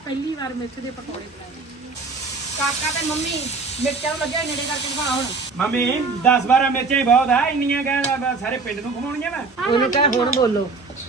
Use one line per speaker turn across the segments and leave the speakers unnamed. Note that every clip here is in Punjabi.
ਪਹਿਲੀ ਵਾਰ ਮਿਰਚ ਦੇ ਪਕੌੜੇ ਬਣਾਏ।
ਕਾਕਾ ਤੇ ਮੰਮੀ ਮਿਰਚਾਂ ਨੂੰ ਲੱਗਿਆ ਨੇੜੇ ਕਰਕੇ ਦਿਖਾ ਹੁਣ।
ਮੰਮੀ 10-12 ਮਿਰਚਾਂ ਹੀ ਬਹੁਤ ਆ, ਇੰਨੀਆਂ ਕਹਿ ਸਾਰੇ ਪਿੰਡ ਨੂੰ ਖਵਾਉਣੀਆਂ ਵਾ।
ਉਹਨੂੰ ਕਹਿ ਹੁਣ ਬੋਲੋ।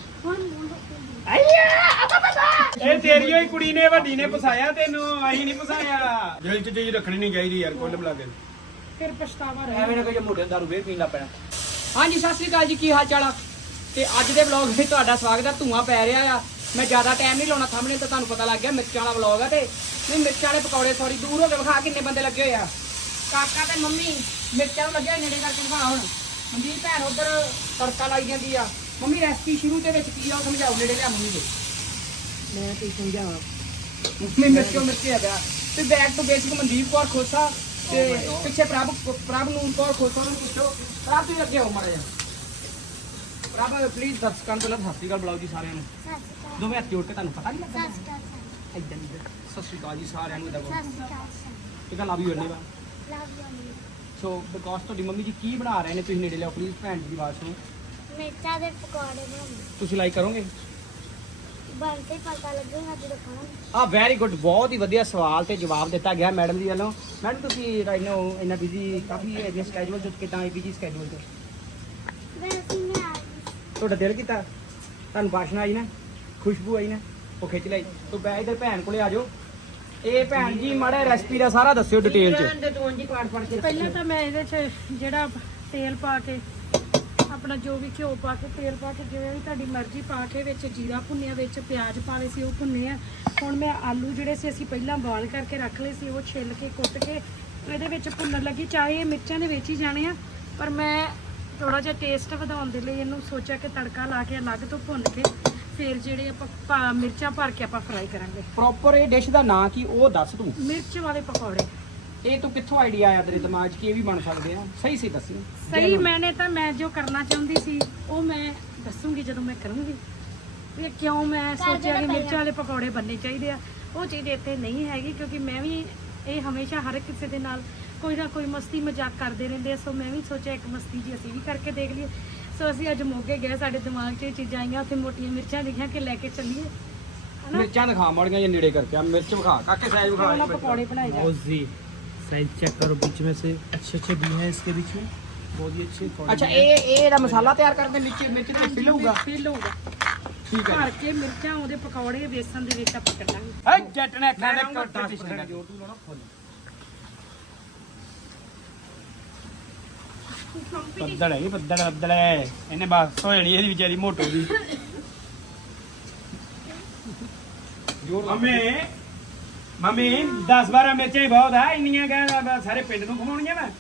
ਇਹ ਤੇਰੀ ਹੋਈ ਕੁੜੀ ਨੇ ਵੱਡੀ ਨੇ ਫਸਾਇਆ ਤੈਨੂੰ, ਅਸੀਂ ਨਹੀਂ ਫਸਾਇਆ। ਦਿਲ 'ਚ ਚੀਜ਼ ਰੱਖਣੀ ਨਹੀਂ ਚਾਹੀਦੀ ਯਾਰ, ਕੁੱਲ ਮਿਲਾ ਕੇ
ਫਿਰ ਪਛਤਾਵਾ ਰਹਿ
ਐਵੇਂ ਨਾ ਕੋਈ ਮੋਟੇ ਦਾਰੂ ਫੇਰ ਪੀਣ ਲੱਗ ਪੈਣਾ।
ਹਾਂਜੀ ਸਤਿ ਸ੍ਰੀ ਅਕਾਲ ਜੀ, ਕੀ ਹਾਲ ਚਾਲ ਆ? ਤੇ ਅੱਜ ਦੇ ਵਲੌਗ ਵਿੱਚ ਤੁਹਾਡਾ ਸਵਾਗਤ ਹੈ। ਧੂਆਂ ਪੈ ਰਿਹਾ ਆ, ਮੈਂ ਜ਼ਿਆਦਾ ਟਾਈਮ ਨਹੀਂ ਲਾਉਣਾ, ਸਾਹਮਣੇ ਤਾਂ ਤੁਹਾਨੂੰ ਪਤਾ ਲੱਗ ਗਿਆ ਮਿਰਚਾਂ ਵਾਲਾ ਵਲੌਗ ਆ। ਤੇ ਨਹੀਂ ਮਿਰਚਾਂ ਵਾਲੇ ਪਕੌੜੇ ਸੌਰੀ ਦੂਰ ਹੋ ਕੇ ਵਿਖਾ ਕਿੰਨੇ ਬੰਦੇ ਲੱਗੇ ਹੋਏ ਆ। ਕਾਕਾ ਤੇ ਮੰਮੀ ਮਿਰਚਾਂ ਨੂੰ ਲੱਗਿਆ ਨੇੜੇ ਕਰਕੇ ਦਿਖਾ ਹੁਣ। ਮਨਜੀਤ ਭੈਣ ਉਧਰ ਤੜਕਾ ਲਾਈ ਜਾਂਦੀ ਆ। ਮੰਮੀ ਰੈਸਪੀ ਸ਼ੁਰੂ ਦੇ ਵਿੱਚ ਕੀ ਆ ਉਹ ਸਮਝਾਓ, ਨੇੜੇ ਲਿਆ ਮੰਮੀ ਦੇ। ਮੈਂ ਕੀ ਸਮਝਾਵਾਂ, ਮੰਮੀ ਮਿਰਚੇ ਆ ਗਿਆ। ਤੇ back to basic Mandeep Kaur Khosa ਤੇ ਪਿੱਛੇ ਪ੍ਰਭ ਨੂਰ ਕੌਰ ਖੋਸਾ ਨੂੰ ਪੁੱਛੋ। ਪ੍ਰਭ ਤੁਸੀਂ ਅੱਗੇ ਆਓ ਮਾੜਾ ਜਿਹਾ। ਪ੍ਰਭ ਪਲੀਜ਼ ਦਰਸ਼ਕਾਂ ਨੂੰ ਪਹਿਲਾਂ ਸਤਿ ਸ਼੍ਰੀ ਅਕਾਲ ਬੁਲਾਓ ਜੀ ਸਾਰਿਆਂ ਨੂੰ। ਦੋਵੇਂ ਹੱਥ ਜੋੜ ਕੇ, ਤੁਹਾਨੂੰ ਪਤਾ ਨਹੀਂ ਲੱਗਦਾ ਇਦਾਂ ਨਹੀਂ। ਸਤਿ ਸ਼੍ਰੀ ਅਕਾਲ ਜੀ ਸਾਰਿਆਂ ਨੂੰ। ਇਹ ਤਾਂ ਲਵ ਯੂ ਨੇ ਵਾ। ਸੋ ਬਿਕੋਜ਼ ਤੁਹਾਡੀ ਮੰਮੀ ਜੀ ਕੀ ਬਣਾ ਰਹੇ ਨੇ, ਤੁਸੀਂ ਨੇੜੇ ਲਿਆਓ ਪਲੀਜ਼, ਭੈਣ ਜੀ ਦੀ ਆਵਾਜ਼ ਸੁਣੋ।
ਮਿਰਚਾਂ ਦੇ ਪਕੌੜੇ ਬਣਾਉਂਦੇ
ਤੁਸੀਂ ਲਾਈਕ ਕਰੋਗੇ?
ਬਣ ਕੇ ਪਤਾ ਲੱਗੇਗਾ ਜਦੋਂ ਖਾਣਾ।
ਆ ਵੈਰੀ ਗੁੱਡ, ਬਹੁਤ ਹੀ ਵਧੀਆ ਸਵਾਲ ਤੇ ਜਵਾਬ ਦਿੱਤਾ ਗਿਆ ਮੈਡਮ ਜੀ ਵੱਲੋਂ। ਮੈਡਮ ਤੁਸੀਂ ਰਾਈਟ ਨਾਓ ਇੰਨਾ ਬਿਜ਼ੀ, ਕਾਫੀ ਇਹਦੇ ਸਕੇਜੂਲ ਚ ਕਿਦਾਂ ਬਿਜ਼ੀ ਸਕੇਜੂਲ ਤੇ
ਵੈਸੇ ਮੈਂ ਆ
ਤੁਹਾਡਾ ਦਿਲ ਕੀਤਾ, ਤੁਹਾਨੂੰ ਬਾਸ਼ਨਾ ਆਈ ਨਾ, ਖੁਸ਼ਬੂ ਆਈ ਨਾ, ਉਹ ਖਿੱਚ ਲਈ। ਤੋ ਬੈ ਇਧਰ ਭੈਣ ਕੋਲੇ ਆ ਜਾਓ। ਇਹ ਭੈਣ ਜੀ ਮਾੜਾ ਰੈਸਪੀ ਦਾ ਸਾਰਾ ਦੱਸਿਓ ਡਿਟੇਲ ਚ।
ਪਹਿਲਾਂ ਤਾਂ ਮੈਂ ਇਹਦੇ 'ਚ ਜਿਹੜਾ ਤੇਲ ਪਾ ਕੇ ਆਪਣਾ ਜੋ ਵੀ ਘਿਓ ਪਾ ਕੇ ਤੇਲ ਪਾ ਕੇ ਜਿਵੇਂ ਵੀ ਤੁਹਾਡੀ ਮਰਜ਼ੀ ਪਾ ਕੇ ਵਿੱਚ ਜੀਰਾ ਭੁੰਨਿਆ, ਵਿੱਚ ਪਿਆਜ਼ ਪਾ ਲਏ ਸੀ, ਉਹ ਭੁੰਨੇ ਆ। ਹੁਣ ਮੈਂ ਆਲੂ ਜਿਹੜੇ ਸੀ ਅਸੀਂ ਪਹਿਲਾਂ ਬੋਇਲ ਕਰਕੇ ਰੱਖ ਲਏ ਸੀ, ਉਹ ਛਿੱਲ ਕੇ ਕੁੱਟ ਕੇ ਇਹਦੇ ਵਿੱਚ ਭੁੰਨਣ ਲੱਗੀ। ਚਾਹੇ ਇਹ ਮਿਰਚਾਂ ਦੇ ਵਿੱਚ ਹੀ ਜਾਣੇ ਆ, ਪਰ ਮੈਂ ਥੋੜਾ ਜਿਹਾ ਟੇਸਟ ਵਧਾਉਣ ਦੇ ਲਈ ਇਹਨੂੰ ਸੋਚਿਆ ਕਿ ਤੜਕਾ ਲਾ ਕੇ ਅਲੱਗ ਤੋਂ ਭੁੰਨ ਕੇ ਫਿਰ ਜਿਹੜੇ ਆਪਾਂ ਮਿਰਚਾਂ ਭਰ ਕੇ ਆਪਾਂ ਫਰਾਈ ਕਰਾਂਗੇ।
ਪ੍ਰੋਪਰ ਇਹ ਡਿਸ਼ ਦਾ ਨਾਂ ਕੀ ਉਹ ਦੱਸ ਤੂੰ।
ਮਿਰਚ ਵਾਲੇ ਪਕੌੜੇ।
ਇਹ ਤੂੰ ਕਿੱਥੋਂ ਆਈਡੀਆ ਆਇਆ ਤੇਰੇ ਦਿਮਾਗ 'ਚ ਕਿ ਇਹ ਵੀ ਬਣ ਸਕਦੇ ਆ? ਸਹੀ ਸੀ ਦੱਸੀ।
ਸਹੀ ਮੈਂ ਜੋ ਕਰਨਾ ਚਾਹੁੰਦੀ ਸੀ ਉਹ ਮੈਂ ਦੱਸੂਗੀ ਜਦੋਂ ਮੈਂ ਕਰੂੰਗੀ ਵੀ ਕਿਉਂ ਮੈਂ ਸੋਚਿਆ ਕਿ ਮਿਰਚ ਵਾਲੇ ਪਕੌੜੇ ਬਣਨੇ ਚਾਹੀਦੇ ਆ। ਉਹ ਚੀਜ਼ ਇੱਥੇ ਨਹੀਂ ਹੈਗੀ, ਕਿਉਂਕਿ ਮੈਂ ਵੀ ਇਹ ਹਮੇਸ਼ਾ ਹਰ ਕਿਸੇ ਦੇ ਨਾਲ ਕੋਈ ਨਾ ਕੋਈ ਮਸਤੀ ਮਜ਼ਾਕ ਕਰਦੇ ਰਹਿੰਦੇ ਆ। ਸੋ ਮੈਂ ਵੀ ਸੋਚਿਆ ਇੱਕ ਮਸਤੀ ਜੀ ਅਸੀਂ ਵੀ ਕਰਕੇ ਦੇਖ ਲਈਏ। ਸੋ ਅਸੀਂ ਅੱਜ ਮੋਗੇ ਗਏ, ਸਾਡੇ ਦਿਮਾਗ 'ਚ ਇਹ ਚੀਜ਼ਾਂ ਆਈਆਂ, ਉੱਥੇ ਮੋਟੀਆਂ ਮਿਰਚਾਂ ਦਿਖੀਆਂ ਕਿ ਲੈ ਕੇ ਚੱਲੀਏ।
ਮਿਰਚਾਂ ਦਿਖਾ ਮੜੀਆਂ ਜੇ ਨੇੜੇ ਕਰਕੇ ਆ ਮਿਰਚ ਵਿਖਾ, ਕਾਕੇ ਸਾਈਜ਼ ਵਿਖਾ।
पकौड़े बनाए
जी साइज चेक करो, बीच में से अच्छे भी हैं इसके बीच में, बहुत ही अच्छे।
ਅੱਛਾ ਇਹ ਇਹਦਾ ਮਸਾਲਾ ਤਿਆਰ ਕਰਦੇ ਵਿੱਚ ਮਿਰਚ ਤੇ ਫਿਲ ਹੋਊਗਾ।
फिल होगा
ਠੀਕ ਹੈ
ਭਰ ਕੇ ਮਿਰਚਾਂ ਉਹਦੇ ਪਕੌੜੇ ਬੇਸਨ ਦੇ ਵਿੱਚ ਆਪਾਂ ਕੱਢਾਂਗੇ।
ਏ ਜੱਟ ਨੇ ਖਾਣੇ ਕੰਪੀਟੀਸ਼ਨ
ਜੋਰ ਤੂੰ ਲਾਉਣਾ ਫੁੱਲ।
ਬੱਦਲ ਹੈ ਬੱਦਲ ਹੈ, ਇਹਨੇ ਬਸ ਹੋ ਜਾਣੀ ਇਹਦੀ ਵਿਚਾਰੀ ਮੋਟੋ ਦੀ। ਮੰਮੀ 10-12 ਮਿਰਚਾਂ ਹੀ ਬਹੁਤ ਆ, ਇੰਨੀਆਂ ਕਹਿ ਸਾਰੇ ਪਿੰਡ ਨੂੰ ਖਵਾਉਣੀਆਂ ਵਾ।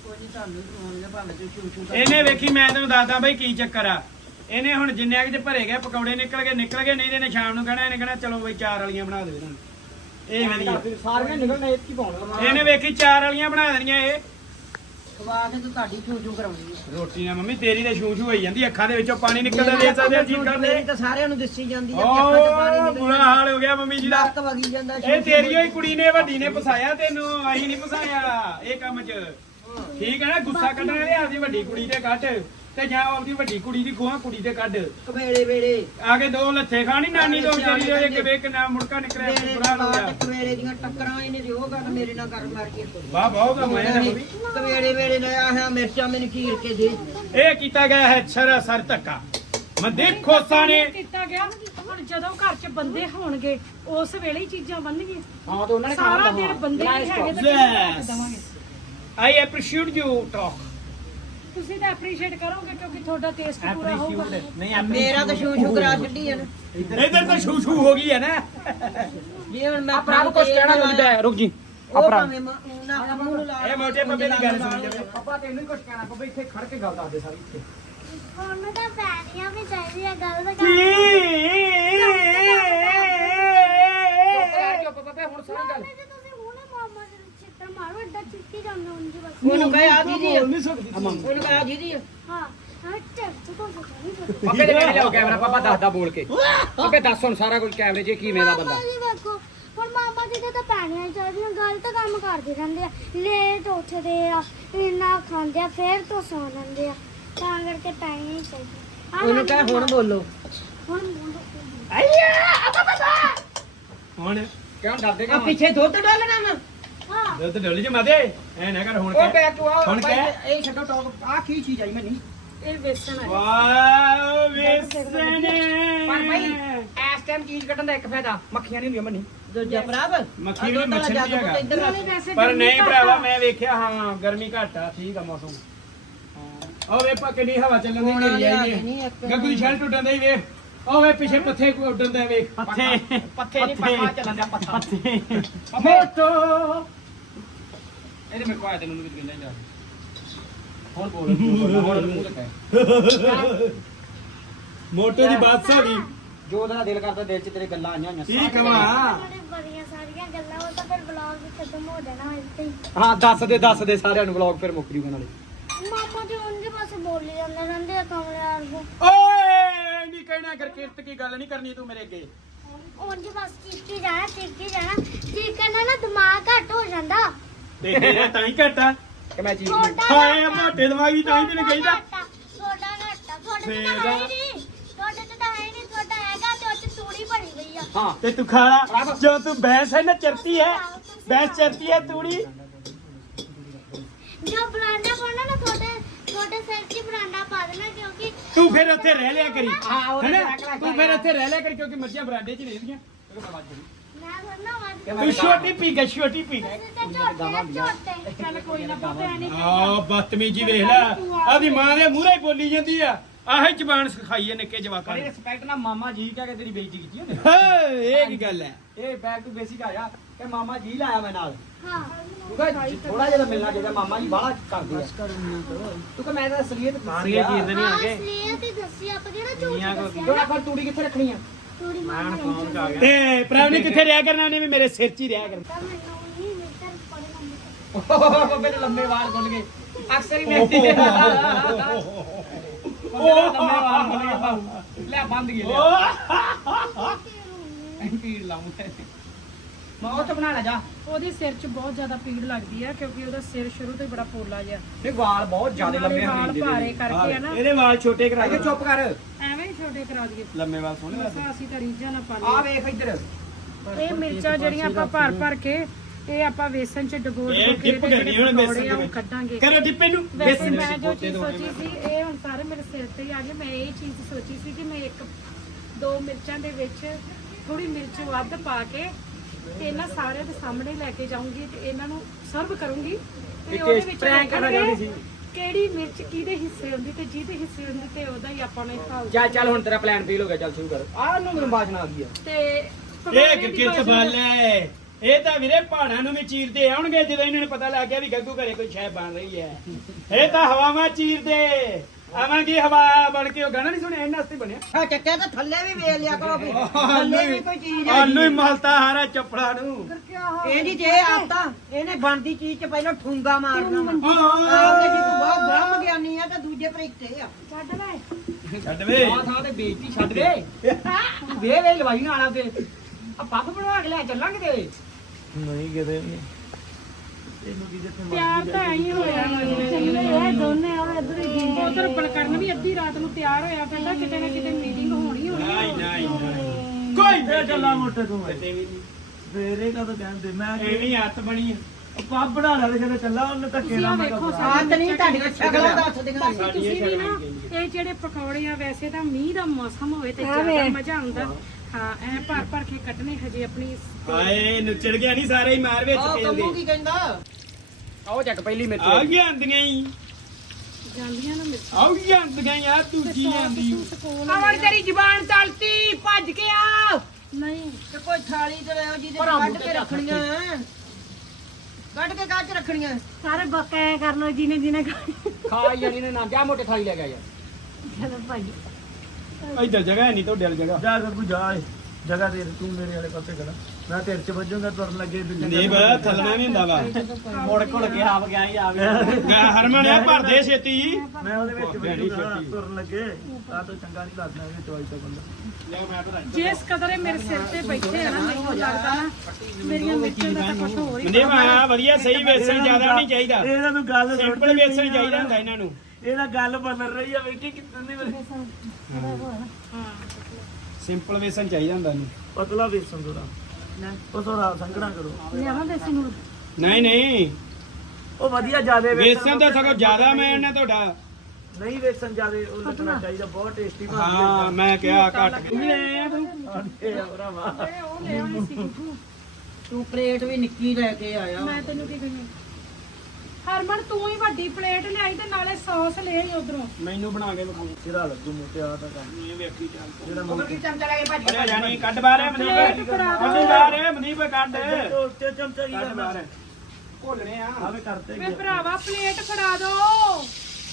ਇਹਨੇ ਵੇਖੀ, ਮੈਂ ਤੈਨੂੰ ਦੱਸਦਾ ਬਈ ਕੀ ਚੱਕਰ ਆ। ਇਹਨੇ ਹੁਣ ਜਿੰਨੇ ਕਿ ਭਰੇ ਗਏ ਪਕੌੜੇ ਨਿਕਲ ਗਏ ਨਹੀਂ ਤੇ ਇਹਨੇ ਸ਼ਾਮ ਨੂੰ ਕਹਿਣਾ, ਇਹਨੇ ਕਹਿਣਾ ਚਲੋ ਬਈ 4 ਵਾਲੀਆਂ ਬਣਾ ਦੇ ਇਹਨਾਂ। ਇਹ ਵਧੀਆ
ਸਾਰੀਆਂ ਨਿਕਲਣਾ ਇੱਕ ਹੀ ਪਾਉਣਾ।
ਇਹਨੇ ਵੇਖੀ 4 ਵਾਲੀਆਂ ਬਣਾ ਦੇਣੀਆਂ। ਇਹ
ਖਵਾ ਕੇ ਤੂੰ ਤੁਹਾਡੀ ਚੂਚੂ ਕਰਾਉਣੀ ਹੈ
ਰੋਟੀ ਨਾਲ ਮੰਮੀ ਤੇਰੀ ਤੇ ਛੂ ਛੂ ਹੋਈ ਜਾਂਦੀ, ਅੱਖਾਂ ਦੇ ਵਿੱਚੋਂ ਪਾਣੀ ਨਿਕਲਦਾ ਦੇਖ ਸਕਦੇ ਆ, ਜੀਭ ਕਰਦੇ।
ਤਾਂ ਸਾਰਿਆਂ ਨੂੰ ਦਿਸੀ ਜਾਂਦੀ ਹੈ।
ਓ ਬੁਰਾ ਹਾਲ ਹੋ ਗਿਆ ਮੰਮੀ ਜੀ ਦਾ।
ਲੱਕ ਵਗੀ ਜਾਂਦਾ।
ਇਹ ਤੇਰੀ ਹੋਈ ਕੁੜੀ ਨੇ ਵੱਡੀ ਨੇ ਫਸਾਇਆ ਤੈਨੂੰ, ਅਸੀਂ ਨਹੀਂ ਫਸਾਇਆ ਇਹ ਕੰਮ 'ਚ। ਠੀਕ ਹੈ ਨਾ, ਗੁੱਸਾ ਕੱਢਣ ਵਾਲੇ ਆਪਦੀ ਵੱਡੀ ਕੁੜੀ ਤੇ ਕੱਢ, ਤੇ ਜਾਂ ਆਪਦੀ ਵੱਡੀ ਕੁੜੀ ਦੀ ਖੋਹਾਂ ਕੁੜੀ ਤੇ ਕੱਢ।
ਕਵੇੜੇ ਵੇੜੇ
ਆ ਕੇ 2 ਲੱਥੇ ਖਾਣੀ ਨਾਨੀ ਤੋਂ ਵਿਚਾਰੀ ਦੇ, ਇੱਕ ਵੇਖ ਨਾ ਮੁੜਕਾ ਨਿਕਲਿਆ ਬੁਰਾ ਹੋ ਗਿਆ।
ਕਵੇੜੇ ਦੀਆਂ ਟੱਕਰਾਂ ਇਹਨੇ ਜੋ ਗੱਲ ਮੇਰੇ ਨਾਲ ਕਰ ਮਾਰ ਕੇ
ਵਾਹ ਬਹੁਤ ਕੰਮ ਹੋਇਆ ਨਾ ਮੰਮੀ।
ਕਵੇੜੇ ਵੇੜੇ ਨੇ ਆਹ ਮਿਰਚਾਂ ਮੈਨੂੰ ਚੀਰ ਕੇ ਦੇ।
ਇਹ ਕੀਤਾ ਗਿਆ ਹੈ ਸਰਾਸਰ ਧੱਕਾ। ਮਨਦੀਪ ਖੋਸਾ ਨੇ
ਕੀਤਾ ਗਿਆ। ਹੁਣ ਜਦੋਂ ਘਰ 'ਚ ਬੰਦੇ ਹੋਣਗੇ ਉਸ ਵੇਲੇ ਹੀ ਚੀਜ਼ਾਂ ਬਣਨਗੀਆਂ।
ਹਾਂ ਤੇ ਉਹਨਾਂ ਨੇ
ਸਾਰਾ ਦਿਨ ਬੰਦੇ ਨਹੀਂ ਹੈਗੇ ਤਾਂ
Yes.
ਦਵਾਂਗੇ।
I appreciate you talk.
ਤੁਸੀਂ ਤਾਂ ਐਪਰੀਸ਼ੀਏਟ ਕਰੋਗੇ ਕਿਉਂਕਿ ਤੁਹਾਡਾ ਟੇਸਟ ਪੂਰਾ ਹੋਊਗਾ।
ਨਹੀਂ
ਮੇਰਾ ਤਾਂ ਸ਼ੂ ਸ਼ੂ ਕਰਾ ਛੱਡੀ ਹੈ ਨਾ।
ਇਧਰ ਤਾਂ ਛੂ ਛੂ ਹੋ ਗਈ ਹੈ ਨਾ।
ਜੇ ਹੁਣ ਮੈਂ
ਪ੍ਰਭ ਕੁਛ ਕਹਿਣਾ ਚਾਹੁੰਦਾ ਹੈ, ਰੁਕ ਜੀ।
ਉਹ ਭਾਵੇਂ ਨਾ ਮੂੰਹ ਨੂੰ ਲਾ।
ਇਹ ਮੋਟੇ ਪੱਪੇ ਦੀ ਗੱਲ ਸੁਣ ਜਾਵੇ।
ਪਾਪਾ ਤੈਨੂੰ ਹੀ ਕੁਝ ਕਹਿਣਾ ਪਵੇ, ਇੱਥੇ ਖੜ ਕੇ ਗੱਲ ਦੱਸ ਦੇ ਸਾਰੀ ਇੱਥੇ।
ਹੁਣ ਤਾਂ ਪੈਣੀਆਂ ਵੀ ਚਾਹੀਦੀਆਂ ਗੱਲ ਦਾ
ਚੁੱਪ ਪਪੇ ਹੁਣ ਸਾਰੀ ਗੱਲ।
ਤੁਸੀਂ ਹੁਣੇ ਮਾਮਾ ਦੇ ਚਿੱਤਰ ਮਾਰੋ, ਅੱਡਾ ਚਿੱਕੀ ਜਾਂਦੇ ਉਂਝ ਬਸ।
ਉਹਨੂੰ ਕਹੇ ਆ ਦੀਦੀ
ਬੋਲ ਨਹੀਂ ਸਕਦੀ।
ਉਹਨੂੰ ਕਹੇ ਆ ਦੀਦੀ
ਹਾਂ ਹਾਂ ਟੱਚ ਤੋਂ ਨਹੀਂ
ਪਪੇ ਦੇ ਕਿਹੜੇ ਲਿਆਓ ਕੈਮਰਾ, ਪਾਪਾ ਦੱਸਦਾ ਬੋਲ ਕੇ। ਪਪੇ ਦੱਸ ਹੁਣ ਸਾਰਾ ਕੁਝ ਕੈਮਰੇ 'ਚ ਕਿਵੇਂ ਦਾ ਬੰਦਾ।
ਜੀ ਵੇਖੋ ਹੁਣ ਮਾਮਾ ਜੀ ਦੇ ਤਾਂ ਪੈਣੀਆਂ ਚਾਹੀਦੀਆਂ, ਗਲਤ ਕੰਮ ਕਰਦੇ ਰਹਿੰਦੇ ਆ, ਲੇਟ ਉੱਠਦੇ ਆ, ਇੰਨਾ ਖਾਂਦੇ ਆ, ਫੇਰ ਤੋਂ ਸੌ ਜਾਂਦੇ ਆ, ਤਾਂ ਕਰਕੇ ਪੈਣੀਆਂ ਹੀ ਚਾਹੀਦੀਆਂ।
ਉਹਨੂੰ ਕਹੇ ਹੁਣ ਬੋਲੋ।
ਹੁਣ
ਹੁਣ
ਕਿਉਂ ਡਰਦੇ
ਆ
ਕਿਉਂ
ਪਿੱਛੇ ਦੁੱਧ ਡੋਲਣਾ ਵਾ
ਹਾਂ
ਦੁੱਧ ਡੋਲੀ ਚ ਮਾਦੇ ਐ ਨਾ ਕਰ ਹੁਣ
ਉਹ ਬੈਕ ਟੂ
ਹੁਣ ਕਹਿ।
ਇਹ ਛੱਡੋ ਟੌਪ ਆ ਕੀ ਚੀਜ਼ ਆਈ ਮੈਨੂੰ
ਇਹ ਵੇਸਣ ਹੈ
ਵਾਓ ਵੇਸਣ
ਪਰ ਭਾਈ ਇਸ ਟਾਈਮ ਚੀਜ਼ ਕੱਢਣ ਦਾ ਇੱਕ ਫਾਇਦਾ ਮੱਖੀਆਂ ਨਹੀਂ ਹੁੰਦੀਆਂ ਮੰਨੀ
ਦੂਜਾ ਭਰਾਵ
ਮੱਖੀ ਵੀ ਨੀ, ਮੱਛਰ ਵੀ ਹੈਗਾ।
ਇੱਧਰ ਰੱਖ।
ਨਾਲੇ ਵੈਸੇ
ਪਰ
ਗਰਮੀ
ਨਹੀਂ
ਘੱਟ
ਭਰਾਵਾ
ਆ।
ਮੈਂ ਵੇਖਿਆ ਹਾਂ ਗਰਮੀ ਘੱਟ ਆ ਠੀਕ ਆ ਮੌਸਮ ਹਾਂ ਉਹ ਵੇ ਪੱਕੇ ਨਹੀਂ ਹਵਾ ਚੱਲਣ ਦੀ ਮੇਰੀ ਆਈ ਹੈ ਗੱਗੂ ਦੀ ਛਲ ਟੁੱਟਣ ਦੀ ਵੇਖ ਉਹ ਵੇ ਪਿੱਛੇ ਪੱਥੇ ਕੋ ਉੱਡਣ ਦਾ ਵੇਖ
ਪੱਥੇ ਪੱਥੇ ਨਹੀਂ ਪੱਖਾ ਚੱਲਣ ਦਾ ਪੱਥਾ
ਮੋਟੋ
ਇਹਦੇ ਮੇਰੇ ਕੋਲ ਆਇਆ ਤੈਨੂੰ ਵੀ ਕਹਿੰਦਾ ਜਾ ਹੁਣ ਬੋਲ ਹੁਣ ਮੂੰਹ ਲੱਗਾ
ਮੋਟੋ ਦੀ ਬਾਤ ਹੋ ਗਈ
ਜੋ ਤੇਰਾ ਦਿਲ ਕਰਦਾ ਦਿਲ 'ਚ ਤੇਰੇ ਗੱਲਾਂ ਆਈਆਂ ਹੋਈਆਂ
ਕੀ ਕਵਾਂ
ਮੇਰੇ ਬੜੀਆਂ ਸਾਰੀਆਂ ਗੱਲਾਂ ਉਹ ਤਾਂ ਫਿਰ ਵਲੌਗ ਵੀ ਖਤਮ ਹੋ ਜਾਣਾ ਇੱਥੇ ਹੀ
ਹਾਂ ਦੱਸ ਦੇ ਸਾਰਿਆਂ ਨੂੰ ਵਲੌਗ ਫਿਰ ਮੁੱਕ ਜੂਗਾ ਨਾਲੇ
ਮਾਮਾ ਜੀ ਉਹਦੇ ਪਾਸੇ ਬੋਲੀ ਜਾਂਦੇ ਰਹਿੰਦੇ ਆ ਕਮਲਿਆਂ ਨੂੰ
ਓਏ ਨਹੀਂ ਕਹਿਣਾ ਕਰ ਕਿਰਤ ਕੀ ਗੱਲ ਨਹੀਂ ਕਰਨੀ ਤੂੰ ਮੇਰੇ ਅੱਗੇ
ਉਹਦੇ ਪਾਸ ਚੀਕੀ ਜਾਣਾ ਚੀਕਣ ਨਾਲ ਨਾ ਦਿਮਾਗ ਘੱਟ ਹੋ ਜਾਂਦਾ
ਤੇ ਤੇਰਾ ਤਾਂ ਹੀ ਘਟਾ
ਕਿ ਮੈਂ ਚੀਜ਼
ਛੋਟਾ
ਹਾਏ ਮੋਟੇ ਦਿਮਾਗੀ ਤਾਂ ਹੀ ਤੈਨੂੰ ਕਹਿੰਦਾ
ਛੋਟਾ ਘੱਟਾ ਤੁਹਾਡੇ ਤੇ ਤਾਂ ਹੈ ਨਹੀਂ ਤੁਹਾਡੇ ਤੇ ਤਾਂ ਹੈ ਨਹੀਂ ਤੁਹਾਡਾ ਹੈਗਾ ਤੇ ਉਹ ਚ ਤੂੜੀ ਭਰੀ ਗਈ ਆ
ਹਾਂ
ਤੇ ਤੂੰ ਖਾਲਾ ਜੋ ਤੂੰ ਭੈਂਸ ਹੈ ਨਾ ਚਰਤੀ ਹੈ ਭੈਂਸ ਚਰਤੀ ਹੈ ਤੂੜੀ
ਜੋ ਬਰਾਂਡਾ ਪਾਉਣਾ ਨਾ ਤੁਹਾਡੇ ਸਿਰ 'ਚ ਬਰਾਂਡਾ ਪਾ ਦੇਣਾ ਕਿਉਂਕਿ
ਤੂੰ ਫਿਰ ਉੱਥੇ ਰਹਿ ਲਿਆ ਕਰੀ
ਹਾਂ, ਉਹਦੇ
ਹੈਨਾ?
ਰੱਖ ਲੈ
ਤੂੰ ਫਿਰ ਉੱਥੇ ਰਹਿ ਲਿਆ ਕਰੀ ਕਿਉਂਕਿ ਮੱਝਾਂ ਬਰਾਂਡੇ 'ਚ ਨਹੀਂ ਰਹਿੰਦੀਆਂ
ਮੈਂ ਥੋੜਾ ਵਾਜ
ਤੂੰ ਛੋਟੀ ਪੀ ਗਾ ਛੋਟੀ ਪੀ
ਛੋਟੇ
ਚੱਲ ਕੋਈ ਨਾ ਪਤਾ ਨਹੀਂ
ਆ ਬਦਤਮੀਜੀ ਵੇਖ ਲੈ ਆਦੀ ਮਾਂ ਦੇ ਮੂਹਰੇ ਬੋਲੀ ਜਾਂਦੀ ਆ ਆਹੀ ਜ਼ਬਾਨ ਸਿਖਾਈ ਹੈ ਨਿੱਕੇ ਜਵਾਕਾਂ
ਪਰ
ਨੇ
ਰਿਸਪੈਕਟ ਨਾਲ ਮਾਮਾ ਜੀ ਕਹਿ ਕੇ ਤੇਰੀ ਬੇਇੱਜ਼ਤੀ ਕੀਤੀ ਉਹਨੇ
ਹੇ ਇਹ ਕੀ ਗੱਲ ਹੈ
ਇਹ ਬੈਕ ਟੂ ਬੇਸਿਕ ਆਇਆ ਕਿ ਮਾਮਾ ਜੀ ਲਾਇਆ ਮੈਂ ਨਾਲ
ਹਾਂ
ਕਿਉਂਕਿ ਥੋੜਾ ਜਿਹਾ ਮਿਲਣਾ ਚਾਹੀਦਾ ਮਾਮਾ ਜੀ ਬਾਹਲਾ ਕਰਦੇ ਆ ਤੂੰ ਕਿ ਮੈਂ ਤਾਂ ਅਸਲੀਅਤ ਦੱਸੀ ਆ
ਹਾਂ ਅਸਲੀਅਤ ਹੀ ਦੱਸੀ ਆਪਾਂ ਜਿਹੜਾ ਝੂਠ ਦੱਸਿਆ
ਜੋ ਆਖਰ ਤੂੜੀ ਕਿੱਥੇ ਰੱਖਣੀ ਆ
ਥੋੜੀ ਮਾਨ
ਤੇ ਪ੍ਰਾਣ ਨੇ ਕਿੱਥੇ ਰਿਹਾ ਕਰਨਾ ਉਹਨੇ ਵੀ ਮੇਰੇ ਸਿਰ 'ਚ ਹੀ ਰਿਹਾ ਕਰਨਾ
ਮੈਨੂੰ ਨਹੀਂ ਮਿੱਤਰ ਪੜੇ ਲੰਬੇ
ਬੱਬੇ ਦੇ ਲੰਮੇ ਵਾਲ ਖੁੱਲ ਗਏ ਅਕਸਰ ਹੀ ਮੇਰੀ ਬੱਬੇ ਦੇ ਲੰਮੇ ਵਾਲ ਖੁੱਲ ਗਏ ਬਾਹੂ ਲੈ ਬੰਦ ਗਏ ਲੈ ਪੀੜ ਲਾਉਂਗਾ ਮੈਂ ਉਹ ਤਾਂ ਬਣਾ ਲੈ ਜਾ
ਉਹਦੇ ਸਿਰ 'ਚ ਬਹੁਤ ਜ਼ਿਆਦਾ ਪੀੜ ਲੱਗਦੀ ਆ ਕਿਉਂਕਿ ਉਹਦਾ ਸਿਰ ਸ਼ੁਰੂ ਤੋਂ ਹੀ ਬੜਾ ਪੋਲਾ ਜਿਹਾ
ਇਹ ਵਾਲ ਬਹੁਤ ਜ਼ਿਆਦਾ ਲੰਮੇ
ਵਾਲ
ਹੁੰਦੇ
ਭਾਰੇ ਕਰਕੇ ਆ ਨਾ
ਇਹਦੇ ਵਾਲ ਛੋਟੇ ਕਰਾ
ਇਹਦੇ
ਦੇ
ਚੁੱਪ ਕਰ
ਐਵੇਂ ਹੀ ਛੋਟੇ ਕਰਾ ਦਈਏ
ਲੰਮੇ ਵਾਲ ਸੋਹਣੇ
ਬਸ ਅਸੀਂ ਤਾਂ ਰੀਝਾਂ ਨਾ ਪਾ
ਆ
ਲਈਏ
ਵੇਖ ਇੱਧਰ
ਇਹ ਮਿਰਚਾਂ ਜਿਹੜੀਆਂ ਆਪਾਂ ਭਰ ਕੇ ਇਹ ਆਪਾਂ ਵੇਸਣ 'ਚ ਡਬੋ
ਇਹ
ਕੇ
dip ਕਰਨੀ ਹੁਣ
ਪਕੌੜੇ
ਵੇਸਣ ਦੇ
ਆ ਉਹ
ਵਿੱਚ।
ਕੱਢਾਂਗੇ
ਕਰੋ ਡਿੱਪੇ ਨੂੰ
ਵੈਸੇ ਮੈਂ ਜੋ ਚੀਜ਼ ਸੋਚੀ ਸੀ ਇਹ ਹੁਣ ਸਾਰੇ ਮੇਰੇ ਸਿਰ ਤੇ ਹੀ ਆ ਗਏ ਮੈਂ ਇਹ ਚੀਜ਼ ਸੋਚੀ ਸੀ ਕਿ ਮੈਂ ਦੋ ਮਿਰਚਾਂ ਦੇ ਵਿੱਚ ਥੋੜੀ ਮਿਰਚ ਵੱਧ ਪਾ ਕੇ ਤੇ ਇਹਨਾਂ ਸਾਰਿਆਂ ਦੇ ਸਾਹਮਣੇ ਲੈ ਕੇ ਜਾਊਂਗੀ ਤੇ ਇਹਨਾਂ ਨੂੰ ਸਰਵ ਕਰੂੰਗੀ ਤੇ
ਇੱਕ
ਉਹਦੇ ਵਿੱਚ
prank ਕਰਨਾ
ਦੇਖਣਗੇ
ਚਾਹੁੰਦੀ ਸੀ।
ਕਿਹੜੀ ਮਿਰਚ ਕਿਹਦੇ ਹਿੱਸੇ ਹੁੰਦੀ ਤੇ ਜਿਹਦੇ ਹਿੱਸੇ ਹੁੰਦੀ ਤੇ ਉਹਦਾ ਹੀ ਆਪਾਂ ਨੇ ਹਿਸਾਬ
ਚੱਲ ਹੁਣ ਤੇਰਾ ਪਲਾਨ ਫੇਲ ਹੋ ਗਿਆ ਚੱਲ ਸ਼ੁਰੂ ਕਰ ਆਹ ਨੂੰ ਮੈਨੂੰ ਬਾਜਣਾ ਆ ਗਈ ਆ
ਤੇ
ਇਹ ਕਿਰਕਿਰਤ ਬੱਲ ਹੈ ਇਹ ਤਾਂ ਵੀਰੇ ਪਹਾੜਾਂ ਨੂੰ ਵੀ ਚੀਰਦੇ ਆਉਣਗੇ ਜਦੋਂ ਇਹਨਾਂ ਨੂੰ ਪਤਾ ਲੱਗ ਗਿਆ ਵੀ ਗੱਗੂ ਘਰੇ ਕੋਈ ਸ਼ੈ ਬਣ ਰਹੀ ਹੈ ਇਹ ਤਾਂ ਹਵਾਵਾਂ ਚੀਰਦੇ ਆਵਾਂਗੀ ਹਵਾ ਬਣ ਕੇ ਉਹ ਗਾਣਾ ਨਹੀਂ ਸੁਣਿਆ ਇਹਨਾਂ ਵਾਸਤੇ ਬਣਿਆ
ਆ ਚੱਕਿਆ ਤਾਂ ਥੱਲੇ ਵੀ ਵੇਖ ਲਿਆ ਕਰੋ ਵੀ ਥੱਲੇ ਵੀ ਕੋਈ ਚੀਜ਼ ਆ
ਆਨੂੰ ਹੀ ਮਲਤਾ ਹਾਰਾ ਚੱਪੜਾ ਨੂੰ
ਇਹਦੀ ਜੇ ਆਤਾ ਇਹਨੇ ਬਣਦੀ ਚੀਜ਼ 'ਚ ਪਹਿਲਾਂ ਠੂੰਗਾ ਮਾਰਨਾ ਵਾ ਆਪਦੇ ਜੀ ਤੂੰ ਬਹੁਤ ਬ੍ਰਹਮ ਗਿਆਨੀ ਆ ਤੇ ਦੂਜੇ ਭ੍ਰਿਸ਼ਟੇ ਆ
ਛੱਡ ਲੈ
ਛੱਡ ਵੇ
ਆ ਥਾਂ ਤੇ ਬੇਇੱਜ਼ਤੀ ਛੱਡ ਦੇ ਤੂੰ ਵੇ ਲਵਾਈ ਨਾਲ ਆਣਾ ਤੇ ਆ ਪੱਪ ਬਣਵਾ ਕੇ ਲੈ ਚੱਲਾਂਗੇ ਤੇ
नहीं कहते
ਪਿਆਰ ਤਾਂ ਐਂ ਹੀ ਹੋਇਆ ਇਹ ਦੋਨੇ ਆ ਇੱਧਰ ਹੀ ਜਿੰਦੇ ਉਧਰ ਬਲਕਰਨ ਵੀ ਅੱਧੀ ਰਾਤ ਨੂੰ ਤਿਆਰ ਹੋਇਆ ਕਹਿੰਦਾ ਕਿਤੇ ਨਾ ਕਿਤੇ ਮੀਟਿੰਗ ਹੋਣੀ
ਨਹੀਂ ਨਹੀਂ ਕੋਈ
ये चला मोटे को मैं
ਤੇ ਵੀ ਨਹੀਂ
फेरे का तो कहते मैं
ਐਵੇਂ ਹੀ ਹੱਥ ਬਣੀ
पाप बना रहा था चला उन्हें धक्के
ਤੁਸੀਂ
ना
ਆ
मैं
ਵੇਖੋ
ਆਤ ਨਹੀਂ ਤੁਹਾਡੀਆਂ ਸ਼ਕਲਾਂ ਦੱਸਦੀਆਂ
ਬਾਕੀ ਤੁਸੀਂ ਵੀ ਨਾ ਇਹ ਜਿਹੜੇ ਪਕੌੜੇ ਆ ਵੈਸੇ ਤਾਂ ਮੀਂਹ ਦਾ ਮੌਸਮ ਹੋਵੇ ਤੇ ਜ਼ਿਆਦਾ ਮਜ਼ਾ ਆਉਂਦਾ ਹਾਂ ਐ ਭਰ ਕੇ ਕੱਢਣੇ ਹਜੇ ਆਪਣੀ
ਹਾਏ ਨੁੱਚੜ ਗਿਆ ਨਹੀਂ ਸਾਰੇ ਹੀ ਮਾਰ ਵਿੱਚ
ਆਹ
ਫੇਲ
ਕੰਮੂ
ਦੇ
ਕੀ ਕਹਿੰਦਾ
ਆਓ ਚੱਕ ਪਹਿਲੀ ਮਿਰਚ
ਆ ਗਿਆ ਆਂਦੀਆਂ ਹੀ
ਜਾਂਦੀਆਂ ਨਾ ਮਿਰਚ
ਆ ਗਿਆ ਆਂਦੀਆਂ ਯਾਰ ਦੂਜੀ ਆਂਦੀ
ਆਵਣ ਤੇਰੀ ਜ਼ਬਾਨ ਚਲਤੀ ਭੱਜ ਕੇ ਆ
ਨਹੀਂ
ਤੇ ਕੋਈ ਥਾਲੀ ਤੇ ਲਿਓ ਜਿਹਦੇ ਚ ਕੱਢ ਕੇ ਰੱਖਣੀਆਂ ਕੱਢ ਕੇ ਕੱਚ ਰੱਖਣੀਆਂ
ਸਾਰੇ ਬਕਾਇਆ ਕਰ ਲੋ ਜਿਹਨੇ ਜਿਹਨੇ
ਖਾ ਯਾਰ ਇਹਨੇ ਨਾ ਜਾ ਮੋਟੇ ਥਾਲੀ ਲੈ ਗਿਆ ਯਾਰ
ਚਲੋ ਭਾਈ
ਇੱਧਰ ਜਗ੍ਹਾ ਹੈ ਨਹੀਂ ਤੁਹਾਡੇ ਵਾਲੀ ਜਗ੍ਹਾ
जा कर जा जगह दे तू मेरे वाले पासे खड़ा मैं तेरे से बजूंगा तुरन लगे
ਨਹੀਂ ਬਾ ਥੱਲਣਾ ਨਹੀਂ ਹੁੰਦਾ ਵਾ
ਮੁੜ ਘੁਲ ਕੇ ਆਪ ਗਿਆ ਹੀ ਆ ਗਿਆ
ਹਰਮਨ ਆ ਭਰਦੇ ਛੇਤੀ
मैं ਉਹਦੇ ਵਿੱਚ ਬਜੂੰਗਾ ਤੁਰਨ ਲੱਗੇ ਆ ਤਾਂ ਚੰਗਾ ਨਹੀਂ ਲੱਗਦਾ ਇਹ ਚੋਈ ਤਾਂ ਬੰਦਾ
ਜਿਸ ਕਦਰ ਇਹ ਮੇਰੇ ਸਿਰ ਤੇ ਬੈਠੇ ਆ ਨਾ ਮੈਨੂੰ ਲੱਗਦਾ ਨਾ ਮੇਰੀਆਂ ਮਿਰਚਾਂ ਦਾ ਤਾਂ ਕੁਝ ਹੋਰ ਹੀ
ਨਹੀਂ ਵਾ ਵਧੀਆ ਸਹੀ ਵੇਸਣ ਜ਼ਿਆਦਾ ਨਹੀਂ ਚਾਹੀਦਾ
ਇਹਨਾਂ ਨੂੰ ਗੱਲ
ਸਿੰਪਲ ਵੇਸਣ ਚਾਹੀਦਾ ਹੁੰਦਾ ਇਹਨਾਂ ਨੂੰ
ਇਹਦਾ ਗੱਲ ਬਦਲ ਰਹੀ ਆ ਵੇਖੀ ਕਿੰਨੀ ਵਾਰੀ
ਸਿੰਪਲ ਵੇਸਣ ਚਾਹੀਦਾ ਹੁੰਦਾ ਇਹਨੂੰ
ਪਤਲਾ ਵੇਸਣ ਥੋੜਾ ਉਹ ਥੋੜਾ ਸੰਘਣਾ ਕਰੋ
ਲਿਆਵਾਂ ਦੇਸੀ ਨੂਣ
ਨਹੀਂ ਨਹੀਂ
ਉਹ ਵਧੀਆ ਜਿਆਦੇ
ਵੇਸਣ ਤਾਂ ਸਗੋਂ ਜ਼ਿਆਦਾ ਮੈਂ ਇਹਨਾਂ ਤੁਹਾਡਾ
ਨਹੀਂ ਵੇਸਣ ਜਿਆਦੇ ਉਹ ਲੱਗਣਾ ਚਾਹੀਦਾ ਬਹੁਤ ਟੇਸਟੀ
ਹਾਂ ਮੈਂ ਕਿਹਾ ਘੱਟ ਕੇ ਲੈ ਆਇਆ ਤੂੰ
ਭਰਾਵਾ
ਉਹ ਲੈ ਆਉਣੀ ਸੀ ਗੁੱਗੂ।
ਤੂੰ ਪਲੇਟ ਵੀ ਨਿੱਕੀ ਲੈ ਕੇ ਆਇਆ
ਮੈਂ ਤੈਨੂੰ ਕੀ ਕਹਾਂ ਹਰਮਨ ਤੂੰ ਹੀ ਵੱਡੀ ਪਲੇਟ ਲਿਆਈ ਤੇ ਨਾਲੇ ਸੌਸ ਲੈ ਆਈ ਉਧਰੋਂ
ਮੈਨੂੰ ਬਣਾ ਕੇ ਵਿਖਾਉਂ
ਸਿਰਾ ਲੱਗੂ ਮੂੰਹ ਤੇ ਆ ਤਾਂ ਕੰਮ
ਇਹ ਵੇਖੀ ਚੱਲ
ਜਿਹੜਾ
ਉਹ ਕੀ ਚਮਚਾ ਲੈ ਕੇ ਭੱਜ
ਅਰੇ ਜਾਨੀ ਕੱਢ ਬਾਹਰ ਮਨੀਪ ਕੱਢ ਬਾਹਰ ਮਨੀਪ ਕੱਢ
ਤੇ ਚਮਚਾ ਹੀ
ਕੱਢ ਬਾਹਰ ਘੋਲਣੇ ਆ
ਆਵੇ ਕਰਤੇ
ਵੇ ਭਰਾਵਾ ਪਲੇਟ ਫੜਾ ਦੋ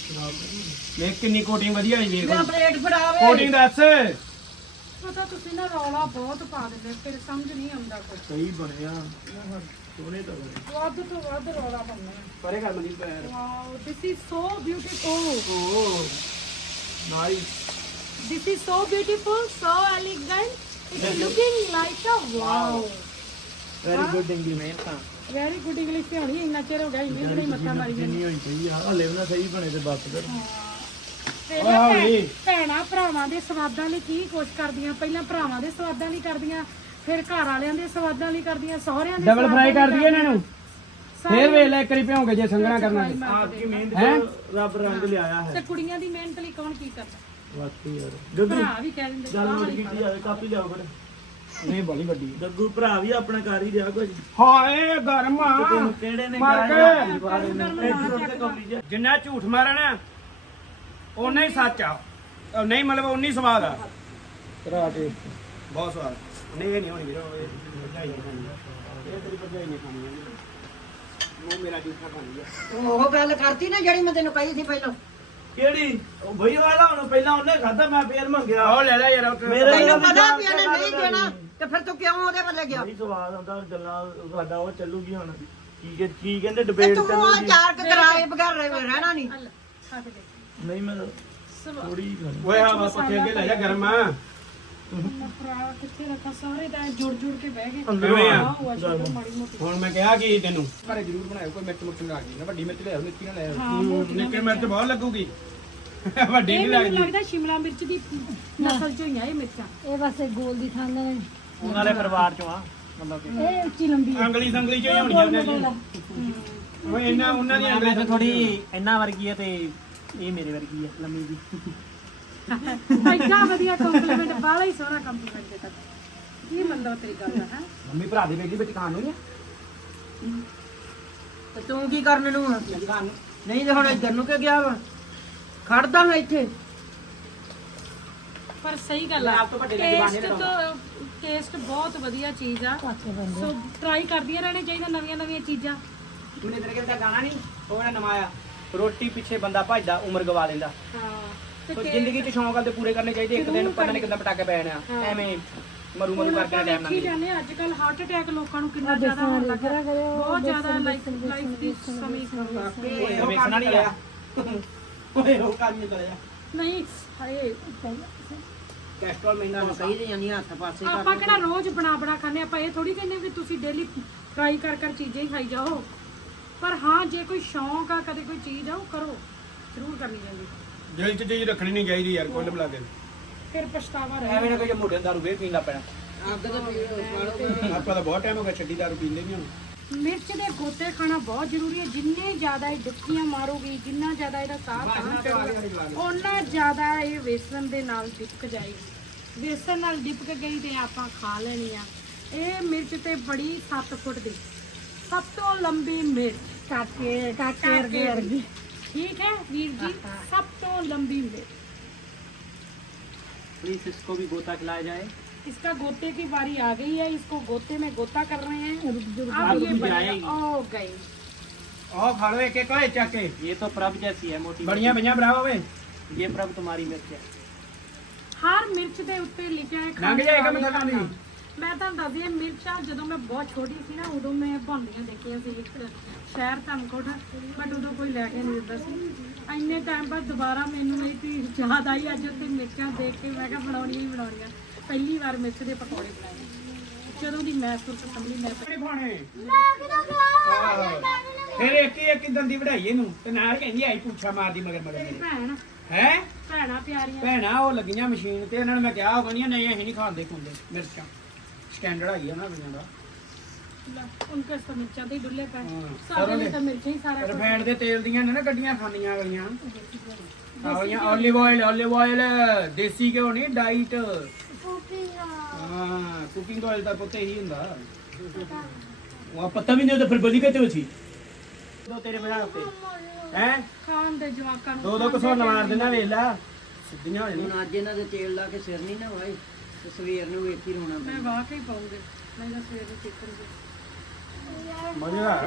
ਵੇਖ ਕਿੰਨੀ ਕੋਟਿੰਗ ਵਧੀਆ ਹੋਈ ਵੇਖ
ਮੈਂ ਪਲੇਟ ਫੜਾਵੇ
ਕੋਟਿੰਗ ਦੱਸ
ਪਤਾ ਤੁਸੀਂ ਨਾ ਰੌਲਾ ਬਹੁਤ ਪਾ ਦਿੰਦੇ ਫਿਰ ਸਮਝ ਨਹੀਂ ਆਉਂਦਾ ਕੁਝ
ਸਹੀ ਬਣਿਆ ਸੋਹਣੇ ਤਾਂ ਬਣੇ
ਵੱਧ ਤੋਂ ਵੱਧ ਰੌਲਾ ਪਾਉਂਦੇ ਆ
ਪਰੇ ਕਰ ਮਨੀਪ
wow this is so beautiful
oh nice
this is so beautiful so elegant it's looking like a wow
very good English ਤਾਂ
ਵੈਰੀ ਗੁੱਡ ਇੰਗਲਿਸ਼ ਤੇ ਹੋਣੀ ਇੰਨਾ ਚਿਰ ਹੋ ਗਿਆ ਇੰਗਲਿਸ਼ ਨਹੀਂ ਮੱਥਾ ਮਾਰੀ ਜਾਂਦੀ
ਜਿੰਨੀ ਹੋਈ ਚਾਹੀਦੀ ਆ ਹਲੇ ਉਹਨਾਂ ਸਹੀ ਬਣੇ ਤੇ ਬਸ ਕਰ
ਓਏ
ਭੈਣਾ ਭਰਾਵਾਂ ਦੇ ਸਵਾਦਾਂ ਲਈ ਕੀ ਕੁਛ ਕਰਦੀਆਂ ਪਹਿਲਾਂ ਭਰਾਵਾਂ ਦੇ ਸਵਾਦਾਂ ਲਈ ਕਰਦੀਆਂ ਫਿਰ ਘਰ ਵਾਲਿਆਂ ਦੇ ਸਵਾਦਾਂ ਲਈ ਕਰਦੀਆਂ ਸਹੁਰਿਆਂ ਦੇ
ਡਬਲ ਫਰਾਈ
ਸਵਾਦਾਂ
ਕਰ
ਲਈ
ਦਈਏ ਇਹਨਾਂ ਨੂੰ
ਸਾਰੀ
ਫੇਰ ਵੇਖ ਲੈ ਇੱਕ ਵਾਰੀ ਭਿਉਂਗੇ ਜੇ ਸੰਗਣਾ ਕਰਨਾ ਤੇ
ਆਪਕੀ ਮਿਹਨਤ
ਹੈਂ?
को ਰੱਬ ਰੰਗ ਲਿਆਇਆ
ਤੇ
ਹੈ
ਕੁੜੀਆਂ ਦੀ ਮਿਹਨਤ ਲਈ ਕੌਣ ਕੀ ਕਰਦਾ
ਵਾਕਈ ਯਾਰ ਗੱਗੂ
ਭਰਾ ਵੀ ਕਹਿ ਦਿੰਦੇ
ਗੱਲ
ਆਹ
ਮੁੜ
ਵਾਲੀ
ਕੀਤੀ ਜਾਵੇ ਕਾਪੀ ਲਿਆਓ ਫਿਰ
ਨਹੀਂ ਬੜੀ ਵੱਡੀ
ਗੱਗੂ ਭਰਾ ਵੀ ਆਪਣਾ ਕਰ ਹੀ ਰਿਹਾ ਕੁਝ
ਹਾਏ ਗਰਮ ਆ
ਤੈਨੂੰ ਕਿਹੜੇ ਨੇ
ਮਰ
ਕਿਹਾ
ਗਏ।
ਬਾਰੇ ਨੇ ਇੱਧਰ ਤੇ ਕਾਪੀ ਜਾ
ਜਿੰਨਾ ਝੂਠ ਮਾਰਨਾ ਓਨਾ ਹੀ ਸੱਚ ਆ ਉਹ ਨਹੀਂ ਮਤਲਬ ਓਨੀ ਸਵਾਦ ਆ
ਭਰਾ ਤੇ
ਬਹੁਤ ਸਵਾਦ ਨਹੀਂ ਇਹ ਨਹੀਂ ਹੋਣੀ ਵੀਰੋ ਇਹ ਭਰਜਾਈ ਨਹੀਂ ਖਾਣੀ ਇਹ ਤੇਰੀ ਭਰਜਾਈ ਨਹੀਂ ਖਾਣੀ ਉਹ ਮੇਰਾ ਝੂਠਾ ਖਾਣੀ ਆ
ਉਹ ਗੱਲ ਕਰਤੀ ਨਾ ਜਿਹੜੀ ਮੈਂ ਤੈਨੂੰ ਕਹੀ ਸੀ ਪਹਿਲਾਂ
ਕਿਹੜੀ ਉਹ ਭਈ ਵਾਲਾ ਹੁਣ ਪਹਿਲਾਂ ਉਹਨੇ ਖਾਦਾ ਮੈਂ ਫੇਰ ਮੰਗਿਆ
ਉਹ ਲੈ ਲੈ ਯਾਰ
ਮੇਰੇ
ਤੈਨੂੰ ਪਤਾ ਵੀ ਉਹਨੇ ਨਹੀਂ ਦੇਣਾ ਤੇ ਫਿਰ ਤੂੰ ਕਿਉਂ ਉਹਦੇ ਵੱਲੇ ਗਿਆ
ਬੜੀ ਸਵਾਦ ਆਉਂਦਾ ਗੱਲਾਂ ਸਾਡਾ ਉਹ ਚੱਲੂਗੀ ਹੁਣ ਕੀ ਕਹਿੰਦੇ
ਤੇ
ਡਿਬੇਟ
ਤੂੰ ਆ
ਚੱਲੂਗੀ
ਚਾਰ ਕੁ ਕਰਾਏ ਬਗੈਰ ਰਹਿਣਾ ਨਹੀਂ
ਖਾ ਕੇ ਦੇਖ
ਨਹੀਂ ਮੈਂ
ਸਵਾ
ਥੋੜੀ ਖਾਣੀ
ਓਏ ਹਾਂ ਬਸ ਪੱਠੇ ਅੱਗੇ ਲੈ ਜਾ ਗਰਮ ਆ
ਮੈਂ ਭਰਾ ਕਿੱਥੇ ਰੱਖਾ ਸਾਰੇ ਤਾਂ ਐਂ ਜੁੜ ਜੁੜ ਕੇ ਬਹਿ ਗਏ
ਕਿਵੇਂ ਆ
ਆਹ ਸ਼ੁਕਰ ਮਾੜੀ ਮੋਟੀ
ਹੁਣ ਮੈਂ ਕਿਹਾ ਕਿ ਤੈਨੂੰ ਘਰੇ ਜ਼ਰੂਰ ਬਣਾਇਓ ਕੋਈ ਮਿਰਚ ਮੁਰਚ ਲਾ ਕੇ ਨਾ ਵੱਡੀ ਮਿਰਚ ਲੈ ਆਓ ਨਿੱਕੀ ਨਾ ਲੈ ਆਓ ਨਿੱਕੀ ਮਿਰਚ ਬਹੁਤ ਲੱਗੂਗੀ ਵੱਡੀ
ਇਹ
ਨਹੀਂ
ਮੈਨੂੰ
ਲੱਗਦੀ
ਲੱਗਦਾ ਸ਼ਿਮਲਾ ਮਿਰਚ ਦੀ ਨਸਲ ਚੋਂ ਹੀ ਆ ਇਹ ਮਿਰਚਾਂ
ਇਹ ਬਸ ਗੋਲ ਦੀ ਥਾਂ ਨੇ
ਉਹਨਾਂ ਦੇ ਪਰਿਵਾਰ ਚੋਂ ਆ ਮਤਲਬ ਕਿ
ਇਹ ਉੱਚੀ ਲੰਬੀ ਆ।
ਅੰਗਲੀ ਸੰਗਲੀ ਚ ਹੀ ਹੋਣੀਆਂ ਉਹਨਾਂ ਦੀਆਂ ਓਏ ਇਹਨਾਂ ਉਹਨਾਂ ਦੀ ਅੰਗਲੀ
ਥੋੜੀ ਇਹਨਾਂ ਵਰਗੀ ਹੈ ਤੇ ਇਹ ਮੇਰੇ ਵਰਗੀ ਹੈ ਲੰਮੀ ਦੀ
ਐਡਾ ਵਧੀਆ ਕੰਪਲੀਮੈਂਟ ਬਾਲਾ ਹੀ ਸੋਹਣਾ ਕੰਪਲੀਮੈਂਟ ਦਿੱਤਾ ਕੀ ਮੰਨਦਾ ਤੇਰੀ ਗੱਲ ਦਾ ਹੈ
ਮੰਮੀ ਭਰਾ ਦੀ ਬੇਟੀ ਵਿੱਚ ਖਾਣ ਨੂੰ ਨਹੀਂ
ਤੇ ਤੂੰ ਕੀ ਕਰਨ ਨੂੰ ਆ? ਨਹੀਂ ਤੇ ਹੁਣ ਇੱਧਰ ਨੂੰ ਕਿ ਗਿਆ ਵਾ ਖੜਦਾ ਹਾਂ ਇੱਥੇ
ਪਰ ਸਹੀ ਗੱਲ ਆ ਟੇਸਟ ਬਹੁਤ ਵਧੀਆ ਚੀਜ਼ ਆ ਸੋ ਟਰਾਈ ਕਰਦੀਆਂ ਰਹਿਣਾ ਚਾਹੀਦਾ ਨਵੀਆਂ ਨਵੀਆਂ ਚੀਜ਼ਾਂ
ਉਹਨੇ ਤੇਰੇ ਦਾ ਗਾਣਾ ਨਹੀਂ ਉਹ ਨਾ ਨਵਾਇਆ ਰੋਟੀ ਪਿੱਛੇ ਬੰਦਾ ਭੱਜਦਾ ਉਮਰ ਗਵਾ ਲੈਂਦਾ
ਹਾਂ ਤੇ
ਸੋ ਜ਼ਿੰਦਗੀ 'ਚ ਸ਼ੌਂਕ ਆਦੇ ਪੂਰੇ ਕਰਨੇ ਚਾਹੀਦੇ ਇੱਕ ਦਿਨ ਪਤਾ ਨਹੀਂ ਕਿੱਦਾਂ ਪਟਾਕੇ ਪੈ ਜਾਣਾ ਐਵੇਂ ਮਰੂ ਮਰੂ ਕਰਕੇ ਨਾ ਟਾਈਮ
ਦੇਖੀ
ਲੰਘ
ਜਾਂਦੇ ਅੱਜ ਕੱਲ ਹਾਰਟ ਅਟੈਕ ਲੋਕਾਂ ਨੂੰ ਕਿੰਨਾ ਜ਼ਿਆਦਾ ਹੋਣ ਲੱਗਾ ਬਹੁਤ ਜ਼ਿਆਦਾ ਲਾਈਫ ਦੀ ਸਮੀ
ਉਹ ਵੇਖਣਾ ਨਹੀਂ ਆ ਓਏ ਉਹ ਕੰਮ ਨਹੀਂ ਕਰਿਆ
ਨਹੀਂ ਹਾਏ
ਕੈਸਟਰੋਲ ਮਹੀਨਾ
ਤੁਹਾਨੂੰ ਕਹੀ ਦੇ ਜਾਨੀ ਹੱਥ ਪਾਸੇ ਕਰ
ਆਪਾਂ ਕਿਹੜਾ ਰੋਜ਼ ਬਣਾ ਖਾਂਦੇ ਆਪਾਂ ਇਹ ਥੋੜੀ ਕਹਿੰਦੇ ਵੀ ਤੁਸੀਂ ਡੇਲੀ ਫਰਾਈ ਕਰ ਚੀਜ਼ਾਂ ਹੀ ਖਾਈ ਜਾਓ ਪਰ ਹਾਂ ਜੇ ਕੋਈ ਸ਼ੌਂਕ ਆ ਕਦੇ ਕੋਈ ਚੀਜ਼ ਆ ਉਹ ਕਰੋ ਜ਼ਰੂਰ ਕਰਨੀ ਚਾਹੀਦੀ
ਦਿਲ ਚ ਚੀਜ਼ ਰੱਖਣੀ ਨਹੀਂ ਚਾਹੀਦੀ ਯਾਰ ਕੁੱਲ ਮਿਲਾ ਕੇ
ਫਿਰ ਪਛਤਾਵਾ
ਐਵੇਂ ਨਾ ਕੋਈ ਮੋਢੇ ਦਾਰੂ ਫੇਰ ਪੀਣ ਲੱਗ ਪੈਣਾ
ਅੱਗ ਤੇ ਪੀੜ
ਆਪਾਂ ਤਾਂ ਬਹੁਤ ਟਾਈਮ ਹੋ ਗਿਆ ਛੱਡੀ ਦਾਰੂ ਪੀਂਦੇ ਨਹੀਂ ਹੁਣ
ਮਿਰਚ ਦੇ ਗੋਤੇ ਖਾਣਾ ਬਹੁਤ ਜ਼ਰੂਰੀ ਹੈ ਜਿੰਨੇ ਜ਼ਿਆਦਾ ਇਹ ਡੁੱਕੀਆਂ ਮਾਰੋਗੇ ਜਿੰਨਾ ਜ਼ਿਆਦਾ ਇਹਦਾ ਸਾਹ ਤਾਂ ਚੜੂਗਾ ਉਹਨਾਂ ਜ਼ਿਆਦਾ ਇਹ ਵੇਸਣ ਦੇ ਨਾਲ ਡਿਪਕ ਜਾਏਗੀ ਵੇਸਣ ਨਾਲ ਡਿਪਕ ਗਈ ਤੇ ਆਪਾਂ ਖਾ ਲੈਣੀ ਆ ਇਹ ਮਿਰਚ ਤੇ ਬੜੀ 7 ਫੁੱਟ ਦੀ ਸਭ ਤੋਂ ਲੰਬੀ ਮਿਰਚ ਕਾਕੇ ਵਰਗੀ ਠੀਕ ਹੈ ਵੀਰ ਜੀ ਸਭ ਤੋਂ लंबी मिर्च
प्लीज इसको भी गोता खिलाया जाए
इसका गोते की बारी आ गई है इसको गोते में गोता कर रहे हैं अब
आलू
ये
भी
बनेगा
जाएगी।
ओ गई
ਆਹ ਖਾ ਲਓ ਇੱਕ ਇੱਕ ਹੋਏ ਚੱਕ ਕੇ
ये तो प्रभ जैसी है मोटी
ਬੜੀਆਂ ਪਈਆਂ ਬਰਾਵਾ ਓਏ
ये प्रभ तुम्हारी मिर्च है
ਹਰ ਮਿਰਚ ਦੇ ਉੱਤੇ ਲਿਖਿਆ ਹੈ
ਲੰਘ ਜਾਏਗਾ ਮੈਂ ਥੱਲਾਂ ਦੀ
ਮੈਂ ਤੁਹਾਨੂੰ ਦੱਸਦੀ ਹਾਂ ਮਿਰਚਾਂ ਜਦੋਂ ਮੈਂ ਬਹੁਤ ਛੋਟੀ ਸੀ ਨਾ ਉਦੋਂ ਮੈਂ ਭੁੰਦੀਆਂ ਦੇਖੀਆਂ ਸੀ ਇੱਕ ਸ਼ਹਿਰ ਧਨਕੋਟ ਬਟ ਉਦੋਂ ਕੋਈ ਲੈ ਕੇ ਨਹੀਂ ਦਿੰਦਾ ਸੀ ਇੰਨੇ ਟਾਈਮ ਬਾਅਦ ਦੁਬਾਰਾ ਮੈਨੂੰ ਇਹ ਚੀਜ਼ ਯਾਦ ਆਈ ਅੱਜ ਉੱਤੇ ਮਿਰਚਾਂ ਦੇਖ ਕੇ ਮੈਂ ਕਿਹਾ ਬਣਾਉਣੀਆਂ ਹੀ ਬਣਾਉਣੀਆਂ ਪਹਿਲੀ ਵਾਰ ਮਿਰਚ ਦੇ ਪਕੌੜੇ ਬਣਾਏ ਜਦੋਂ ਦੀ ਮੈਂ ਸੁਰਤ ਸੰਭਲੀ ਮੈਂ
ਖਾਣੇ
ਮੈਂ ਕਿਦੋਂ ਗਿਆ
ਫਿਰ ਇੱਕ ਹੀ ਇੱਕ ਦੰਦੀ ਵਢਾਈ ਇਹਨੂੰ ਤੇ ਨਾਲ ਕਹਿੰਦੀ ਆਈ ਪੁੱਛਾ ਮਾਰਦੀ ਮਗਰ ਮਗਰ ਮੇਰੇ
ਭੈਣ
ਹੈ
ਭੈਣਾਂ ਪਿਆਰੀਆਂ
ਭੈਣਾ ਉਹ ਲੱਗੀਆਂ ਮਸ਼ੀਨ ਤੇ ਇਹਨਾਂ ਨੂੰ ਮੈਂ ਕਿਹਾ ਉਹ ਕਹਿੰਦੀਆਂ ਨਹੀਂ ਅਸੀਂ ਨਹੀਂ ਖਾਂਦੇ ਖੁੰਦੇ ਮਿਰਚਾਂ ਸਟੈਂਡਰਡ ਆਈ ਉਹਨਾਂ ਦੀਆਂ ਦਾ
ਉਨਕੇ ਇਸ ਮਿਰਚਾਂ ਦੇ ਡੁੱਲੇ ਪਏ
ਹਾਂ,
ਸਾਡੇ ਲਈ ਤਾਂ ਮਿਰਚਾਂ ਹੀ ਸਾਰਾ ਕੁਝ।
ਰਿਫਾਈਨਡ ਦੇ ਤੇਲ ਦੀਆਂ ਨੇ ਨਾ ਗੱਡੀਆਂ ਖਾਂਦੀਆਂ ਵਾਲੀਆਂ ਆਲੀਆਂ olive oil ਦੇਸੀ ਘਿਓ ਨਹੀਂ ਡਾਈਟ ਹਾਂ ਕੁਕਿੰਗ ਆਇਲ ਦਾ ਪੁੱਤ ਇਹੀ ਹੁੰਦਾ
वहाँ पता भी नहीं होता फिर बलि कहते हो छी
ਦੋ ਤੇਰੇ ਬਣਾ ਉੱਤੇ ਹੈ
ਖਾਣ ਦੇ ਜਵਾਕਾਂ ਨੂੰ
ਦੋ ਕਸੋਂ ਮਾਰ ਦੇਣਾ ਵੇਖ ਲੈ ਸਿੱਧੀਆਂ ਹੋ ਜਾਣੀਆਂ
ਹੁਣ ਅੱਜ ਇਹਨਾਂ ਦੇ ਤੇਲ ਲਾ ਕੇ ਸਿਰ ਨਹੀਂ ਨਾ ਵਾਏ ਤੇ ਸਵੇਰ ਨੂੰ ਵੇਖੀ ਰੋਣਾ
ਮੈਂ ਵਾਹ ਕੇ ਹੀ ਪਾਉਂਗੇ ਮੈਂ ਤਾਂ ਸਵੇਰ ਨੂੰ ਚਿਕਨ
ਮਜ਼ੇਦਾਰ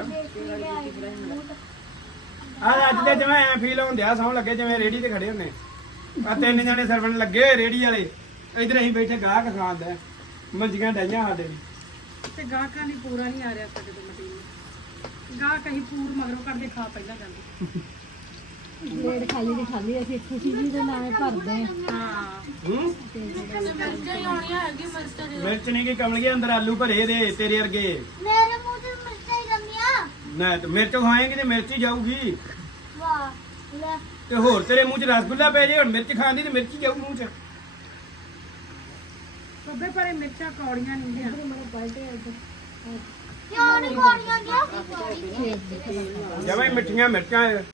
ਆ ਅੱਜ ਦੇ ਜਿਵੇਂ ਐ ਫੀਲ ਹੁੰਦਿਆ ਸੌਂ ਲੱਗੇ ਜਿਵੇਂ ਰੇੜੀ ਤੇ ਖੜੇ ਹੁੰਨੇ ਆ ਤਿੰਨ ਜਣੇ ਸਰਵਣ ਲੱਗੇ ਹੋਏ ਰੇੜੀ ਵਾਲੇ ਇਧਰ ਅਸੀਂ ਬੈਠੇ ਗਾਹਕ ਖਾਂਦਾ ਮੰਜੀਆਂ ਡਾਈਆਂ ਸਾਡੇ
ਤੇ ਗਾਹਕਾਂ ਨਹੀਂ ਪੂਰਾ ਨਹੀਂ ਆ ਰਿਹਾ ਸਾਡੇ ਤੋਂ ਮਟੀਰੀਅਲ ਗਾਹਕ ਅਸੀਂ ਪੂਰ ਮਗਰੋਂ ਕਰਦੇ ਖਾ ਪਹਿਲਾਂ ਜਾਂਦੇ
ਪਲੇਟ ਖਾਲੀ ਦੀ ਖਾਲੀ ਅਸੀਂ ਖੁਸ਼ੀ ਜੀ ਦੇ ਨਾਵੇਂ ਭਰਦੇ ਆ
ਹਾਂ
ਹੂੰ
ਮਿਰਚਾਂ ਹੀ ਆਉਣੀਆਂ ਹੈਗੀ ਮਿਰਚਾਂ
ਮਿਰਚ ਨਹੀਂ ਕਿ ਕਮਲੀਏ ਅੰਦਰ ਆਲੂ ਭਰੇ ਦੇ ਤੇਰੇ ਵਰਗੇ
ਮੇਰੇ ਮੂੰਹ ਤੇ ਮਿਰਚਾਂ ਹੀ ਜਾਂਦੀਆਂ
ਨਾ ਤੇ ਮਿਰਚ ਖਾਏਂਗੀ ਤੇ ਮਿਰਚ ਹੀ ਜਾਊਗੀ
ਵਾਹ ਲੈ
ਤੇ ਹੋਰ ਤੇਰੇ ਮੂੰਹ 'ਚ ਰਸਗੁੱਲਾ ਪੈ ਜੇ ਹੁਣ ਮਿਰਚ ਖਾਂਦੀ ਤੇ ਮਿਰਚ ਹੀ ਜਾਊ ਮੂੰਹ 'ਚ
ਬੱਬੇ ਪਰੇ ਮਿਰਚਾਂ ਕੌੜੀਆਂ ਨਹੀਂ ਹੁੰਦੀਆਂ
ਕਿਉਂ ਨਹੀਂ ਕੋੜੀਆਂ ਗਿਆ
ਜਮਾਂ ਹੀ ਮਿੱਠੀਆਂ ਮਿਰਚਾਂ